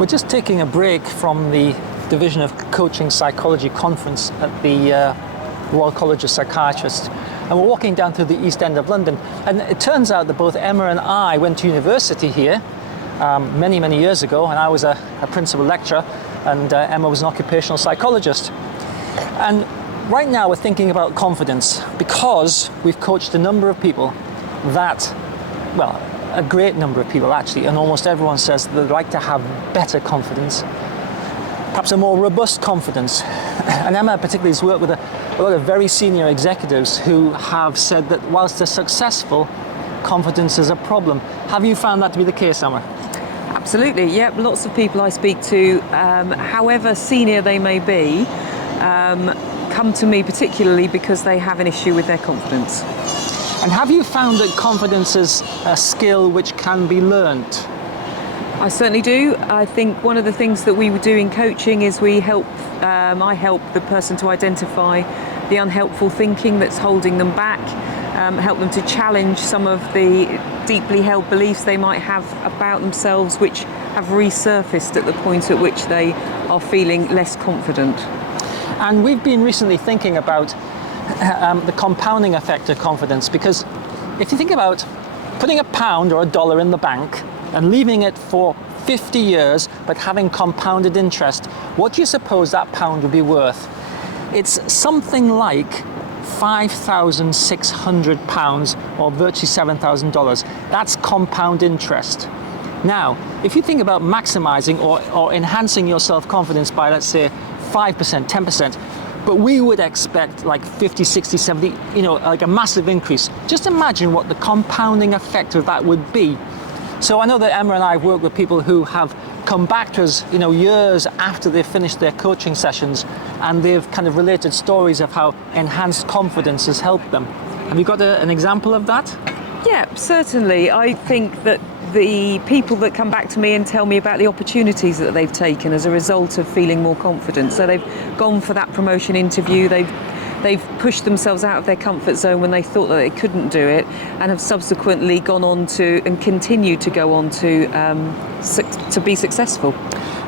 We're just taking a break from the Division of Coaching Psychology conference at the Royal College of Psychiatrists, and we're walking down through the East End of London. And it turns out that both Emma and I went to university here many years ago, and I was a principal lecturer, and Emma was an occupational psychologist. And right now we're thinking about confidence because we've coached a number of people that, well, a great number of people actually, and almost everyone says that they'd like to have better confidence, perhaps a more robust confidence. And Emma particularly has worked with a lot of very senior executives who have said that whilst they're successful, confidence is a problem. Have you found that to be the case, Emma? Absolutely, yep. Lots of people I speak to, however senior they may be, come to me particularly because they have an issue with their confidence. And have you found that confidence is a skill which can be learnt? I certainly do. I think one of the things that we do in coaching is I help the person to identify the unhelpful thinking that's holding them back, help them to challenge some of the deeply held beliefs they might have about themselves which have resurfaced at the point at which they are feeling less confident. And we've been recently thinking about the compounding effect of confidence, because if you think about putting a pound or a dollar in the bank and leaving it for 50 years but having compounded interest, what do you suppose that pound would be worth? It's something like £5,600 or virtually $7,000. That's compound interest. Now, if you think about maximizing or enhancing your self-confidence by, let's say, 5%, 10%, but we would expect like 50, 60, 70, like a massive increase. Just imagine what the compounding effect of that would be. So I know that Emma and I have worked with people who have come back to us, years after they've finished their coaching sessions, and they've kind of related stories of how enhanced confidence has helped them. Have you got an example of that? Yeah, certainly. I think that the people that come back to me and tell me about the opportunities that they've taken as a result of feeling more confident. So they've gone for that promotion interview, they've pushed themselves out of their comfort zone when they thought that they couldn't do it, and have subsequently gone on to and continue to go on to be successful.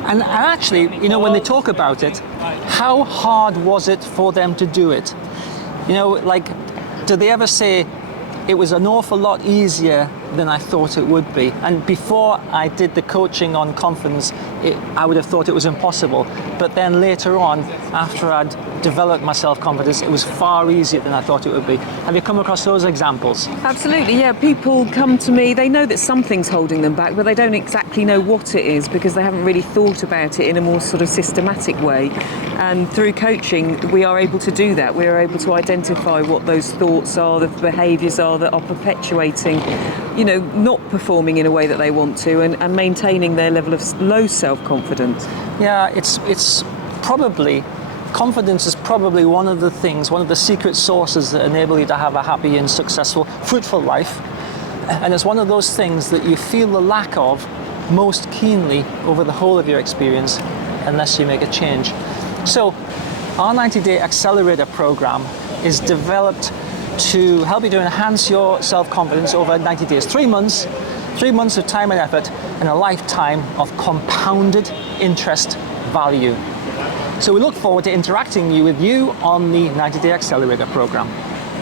And actually, when they talk about it, how hard was it for them to do it? Do they ever say, it was an awful lot easier than I thought it would be? And before I did the coaching on confidence, I would have thought it was impossible. But then later on, after I'd developed my self-confidence, it was far easier than I thought it would be. Have you come across those examples? Absolutely, yeah. People come to me, they know that something's holding them back, but they don't exactly know what it is because they haven't really thought about it in a more sort of systematic way. And through coaching, we are able to do that. We are able to identify what those thoughts are, the behaviours are that are perpetuating, not performing in a way that they want to, and maintaining their level of low self-confidence. Yeah, it's probably, confidence is probably one of the secret sources that enable you to have a happy and successful, fruitful life. And it's one of those things that you feel the lack of most keenly over the whole of your experience unless you make a change. So our 90-day accelerator program is developed to help you to enhance your self-confidence over 90 days. 3 months of time and effort, and a lifetime of compounded interest value. So we look forward to interacting with you on the 90-day accelerator program.